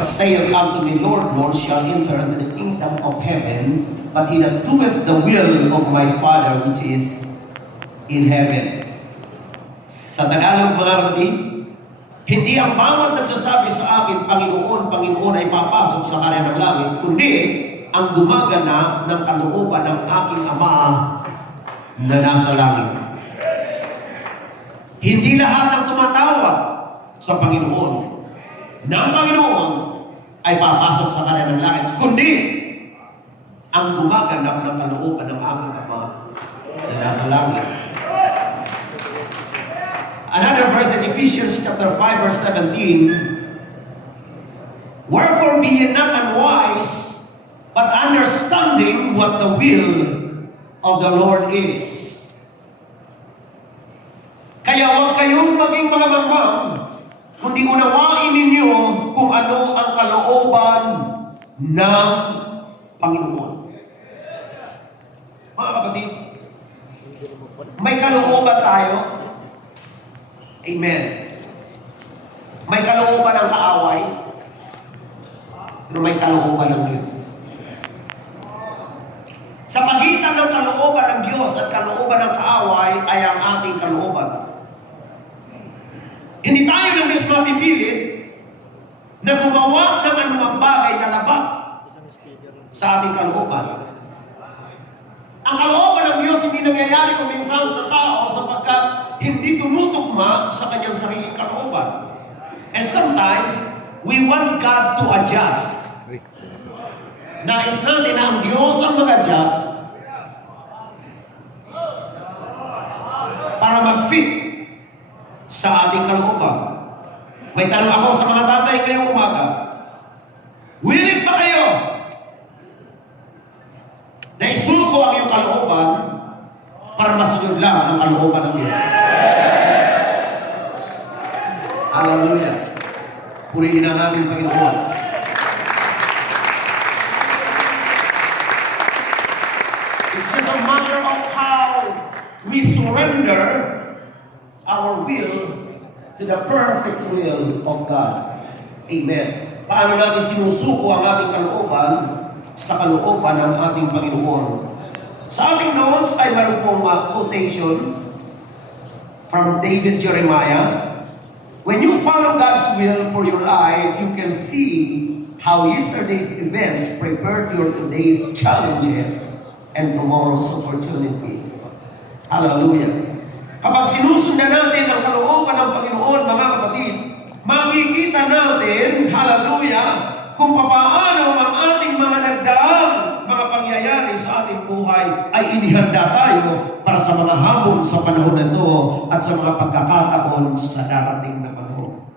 that saith unto me, Lord, Lord, shall enter into the kingdom of heaven, but he that doeth the will of my Father which is in heaven. Sa Tagalog, mga kapatid, hindi ang bawat nagsasabi sa akin, Panginoon, Panginoon ay papasok sa karya ng langit, kundi ang gumaganap ng kalooban ng aking Ama na nasa langit. Hindi lahat ng tumatawag sa Panginoon ng Panginoon ay papasok sa karya ng langit, kundi ang gumaganap ng kalooban ng aking Ama na nasa langit. Another verse in Ephesians chapter 5 verse 17, wherefore be ye not unwise, but understanding what the will of the Lord is. Kaya huwag kayong maging mga mangmang, kundi unawain ninyo kung ano ang kalooban ng Panginoon. Mga kapatid, may kalooban tayo. Amen. May kalooban ng kaaway, pero may kalooban ng Diyos. Sa pagitan ng kalooban ng Diyos at kalooban ng kaaway ay ang ating kalooban. Hindi tayo ng Diyos mapipilit na gumawa ng anumang bagay na labag sa ating kalooban. Ang kalooban ng Diyos hindi nangyayari kuminsan sa tao sapagkat hindi tumutugma sa kanyang sariling kalooban. And sometimes, we want God to adjust. Nais natin na ang Diyos ang mag-adjust para mag-fit sa ating kalooban. May tanong ako sa mga tatay ngayong umaga. Willing ba kayo na isuko ang iyong kalooban para masunod lang ang kalooban ng Diyos? Hallelujah. Purihin ang ating Panginoon. It's just a matter of how we surrender our will to the perfect will of God. Amen. Paano natin sinusuko ang ating kalooban sa kalooban ng ating Panginoon? Sa ating notes ay meron pong quotation from David Jeremiah. When you follow God's will for your life, you can see how yesterday's events prepared your today's challenges and tomorrow's opportunities. Hallelujah. Kapag sinusundan natin ang kalooban ng Panginoon, mga kapatid, makikita natin, hallelujah, kung paano ang ating mga nagdaang mga pangyayari sa ating buhay ay inihanda tayo para sa mga hamon sa panahon na ito at sa mga pagkakataon sa darating na panahon.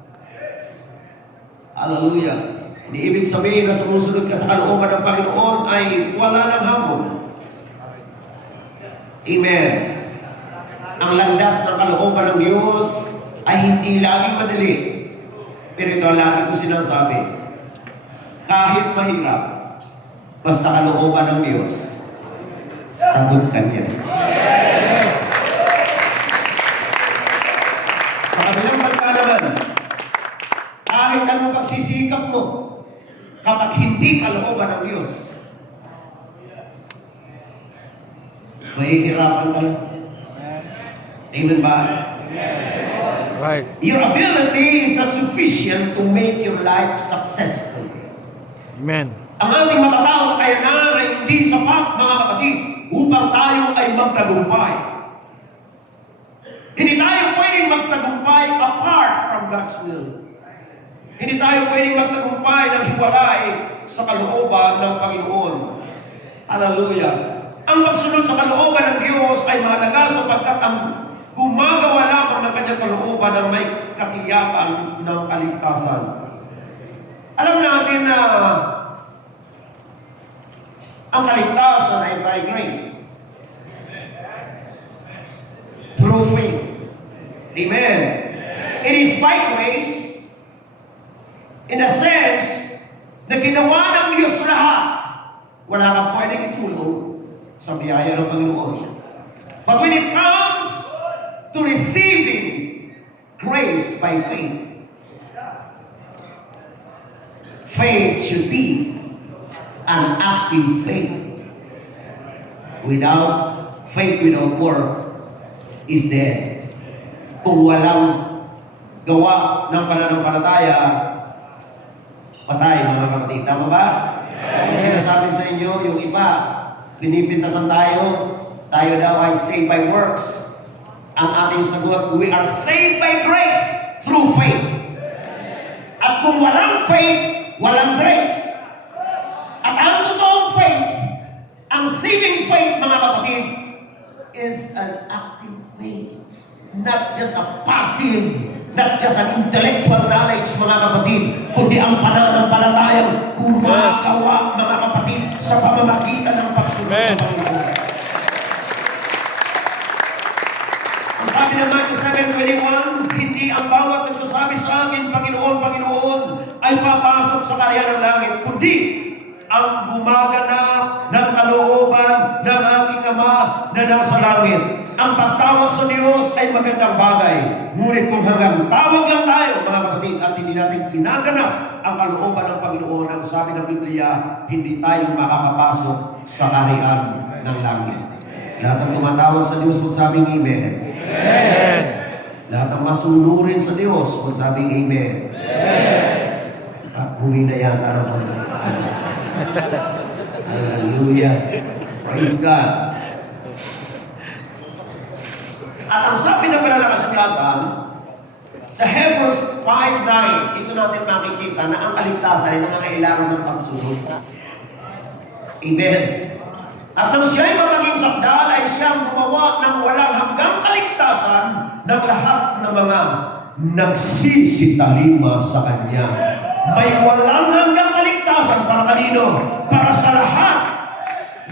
Hallelujah. Hindi ibig sabihin na sumusunod ka sa kalooban ng Panginoon ay wala ng hamon. Amen. Ang landas ng kalooban ng Diyos ay hindi laging madali. Pero ito ang lagi ko sinasabi. Kahit mahirap, basta kalooban ng Diyos, sagot ka niya. Sa kabilang banda naman, kahit anong pagsisikap mo, kapag hindi kalooban ng Diyos, mahihirapan ka lang. Amen ba? Right. Your ability is not sufficient to make your life successful. Amen. Ang ating matataong kakayanan ay hindi sapat, mga kapatid, upang tayo ay magtagumpay. Hindi tayo pwedeng magtagumpay apart from God's will. Hindi tayo pwedeng magtagumpay ng hiwalay sa kalooban ng Panginoon. Hallelujah. Ang pagsunod sa kalooban ng Diyos ay mahalaga sapagkat ang gumagawa lamang ng kanyang kalooban ang may katiyakan ng kaligtasan. Alam natin na ang kaligtasan ay by grace. Through faith. Amen. It is by grace in a sense na ginawa ng Diyos lahat. Wala kang pwedeng itulong sa biyaya ng Panginoon. But when it comes to receiving grace by faith, faith should be an active faith. Faith without work is dead. Kung walang gawa ng pananampalataya, patay mga kapatid. Tama ba? Kung sinasabi sa inyo, yung iba, pinipintasan tayo daw ay saved by works. Ang ating sagot, we are saved by grace through faith. At kung walang faith, walang grace. At ang totoong faith, ang saving faith, mga kapatid, is an active faith. Not just a passive, not just an intellectual knowledge, mga kapatid, kundi ang pananampalatayang gumagawa, mga kapatid, sa pamamagitan ng pagsunod sa Panginoon. Ang sabi ng Matthew 7:21, hindi ang bawat nagsasabi sa akin, Panginoon, Panginoon, ay papasok sa karya ng langit, kundi ang gumaganap ng kalooban ng aking Ama na nasa langit. Ang pagtawag sa Diyos ay magandang bagay. Ngunit kung hanggang tawag lang tayo, mga kapatid, at hindi natin ginaganap ang kalooban ng Panginoon, ang sabi ng Biblia, hindi tayo makakapasok sa kaharian ng langit. Lahat ng tumatawag sa Diyos, magsabing Amen. Amen. Lahat ng masunurin sa Diyos, magsabing Amen. Amen. At humina yan, araw ko rin. Hallelujah. Praise God. At ang sabi ng banal na kasaklatan, sa Hebrews 5:9, ito natin makikita na ang kaligtasan ay nangangailangan ng pagsunod. Amen. At nang siya ay mapaging sakdal, ay siyang gumawa ng walang hanggang kaligtasan ng lahat ng mga nagsisitalima sa Kanya. May walang hanggang kaligtasan para kanino? Para sa lahat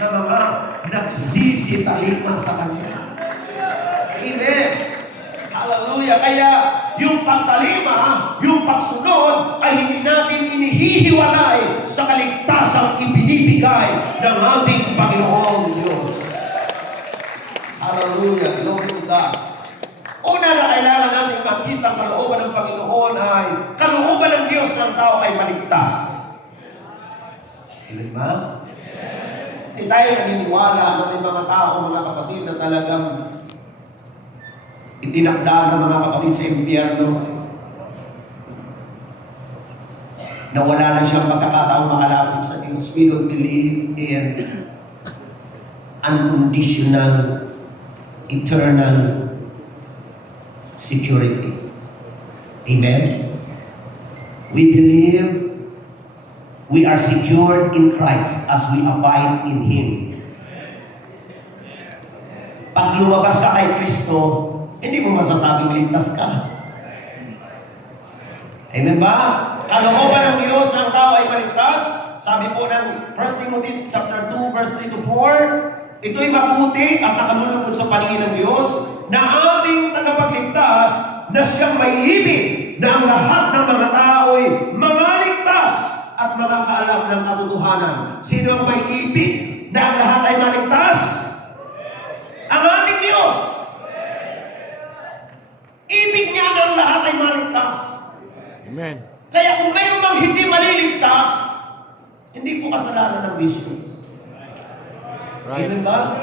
ng mga nagsisitalima sa Kanya. Amen. Hallelujah. Kaya yung pagtalima, yung pagsunod ay hindi natin inihihiwalay sa kaligtasang ibinibigay ng ating Panginoong Diyos. Hallelujah. Glory to God. Una na kailangan natin makita ang kalooban ng Panginoon ay kalooban ng Diyos ng tao ay maligtas. Amen ba? Hindi tayo naniniwala na may mga tao, mga kapatid, na talagang itinakda ng mga kapatid sa impyerno na wala na siyang pagkakataong makalapit sa Diyos. We don't believe in unconditional, eternal security. Amen? We believe we are secured in Christ as we abide in Him. Pag lumabas ka kay Kristo, hindi mo masasabing ligtas ka. Amen ba? Kalooban ng Diyos ng tao ay maligtas. Sabi po ng 1 Timothy chapter 2, verse 3 to 4, ito'y mabuti at nakalulugod sa paningin ng Diyos na ating tagapagligtas na siyang may ibig na ang lahat ng mga tao'y mamaligtas at makakaalam ng katotohanan. Sino ang may ibig na ang lahat ay maligtas? Ang ating Diyos. Ibig niya na ang lahat ay maligtas. Amen. Kaya kung mayroon mang hindi maliligtas, hindi po kasalanan ng bisyo. Right. Amen ba?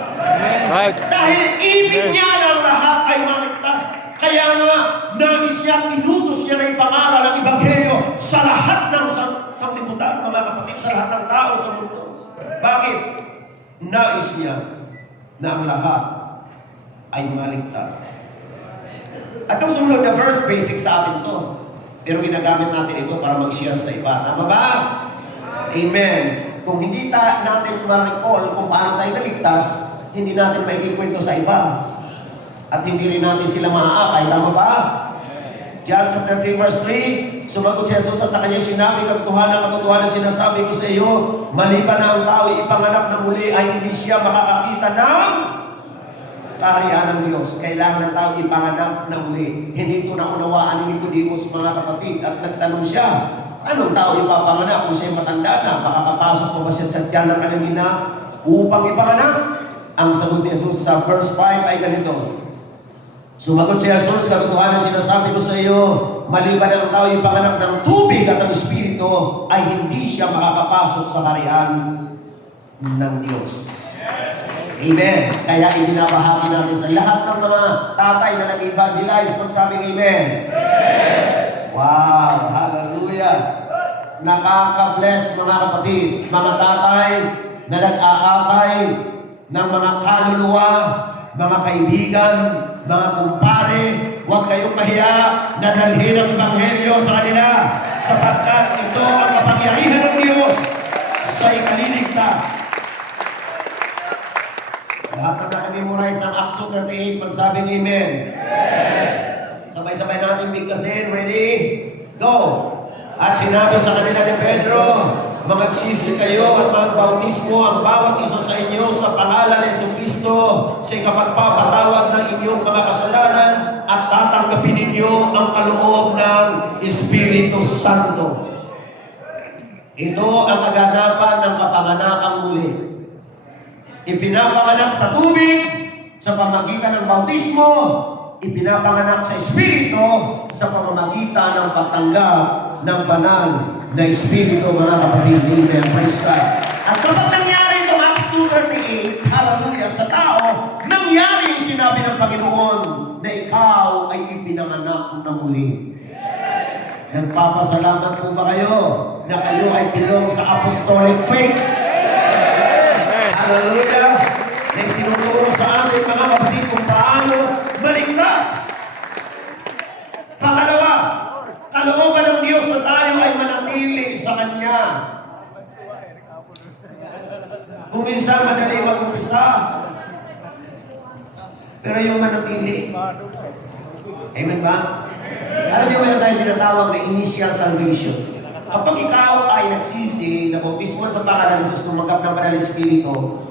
Right. Dahil ibig niya ng lahat ay maligtas. Kaya nga, nais niya, inutos niya na ipangaral ang Ebanghelyo sa lahat ng sanglibutan, mga kapatid, sa lahat ng tao sa mundo. Bakit? Nais niya na ang lahat ay maligtas. At ang sumunod na verse, basic sa atin to. Pero ginagamit natin ito para mag-share sa iba. Tama ba? Amen. Kung hindi natin ma-recall kung paano tayo naligtas, hindi natin maikikwento sa iba. At hindi rin natin sila maaakay. Tama ba? John chapter 3 verse 3, sumagot si Jesus at sa kanya sinabi, katotohanan sinasabi ko sa iyo, maliban na ang tao ipanganak na muli ay hindi siya makakakita ng kaharian ng Diyos. Kailangan ng tao ipanganak na muli. Hindi ko naunawaan ni Nicodemus, mga kapatid, at nagtanong siya, anong tao ipapanganak kung siya matanda na? Makakapasok mo ba siya sa tiyan ng kanyang ina upang ipanganak? Ang sagot ni Jesus sa verse 5 ay ganito. Sumagot si Jesus, katotohanan sinasabi ko sa iyo, maliban ang tao yung panganak ng tubig at ng Espiritu, ay hindi siya makakapasok sa kaharian ng Diyos. Amen. Kaya ibinabahagi natin sa lahat ng mga tatay na nag-evangelize, magsabing Amen. Wow! Hallelujah! Nakaka-bless mga kapatid, mga tatay na nag-aakay ng mga kaluluwa, mga kaibigan, mga kumpare. Huwag kayong mahiya na dalhin ang Ebanghelyo sa kanila sapagkat ito ang kapangyarihan ng Diyos sa ikaliligtas. Lahat na nakamemorize ang Acts 2:38, magsabing Amen. Sabay-sabay natin bigkasin. Ready? Go! At sinabi sa kanila ni Pedro, magagsisi kayo at magbautismo ang bawat isa sa inyo sa pangalan ni Jesucristo sa ikapagpapatawad ng inyong mga kasalanan at tatanggapin ninyo ang kaloob ng Espiritu Santo. Ito ang kaganapan ng kapanganakang muli. Ipinapanganak sa tubig sa pamamagitan ng bautismo, ipinapanganak sa Espiritu sa pamamagitan ng pagtanggap ng banal na Espiritu, mga kapatid. Amen. Praise God. At kapag nangyari itong Acts 2:38, hallelujah, sa tao, nangyari yung sinabi ng Panginoon na ikaw ay ipinanganak na muli. Nagpapasalamat po ba kayo na kayo ay bilong sa apostolic faith? Hallelujah! Na itinuturo sa amin, mga kapatid, kung paano maligtas. Pangalawa, kalooban ng Diyos na tayo ay manatili sa Kanya. Kung minsan madali mag-umpisa, pero yung manatili. Amen ba? Alam niyo, meron tayong tinatawag na initial salvation. Kapag ikaw ay nagsisi, nabautismo sa pangalan ni Jesus, tumanggap ng banal na Espiritu,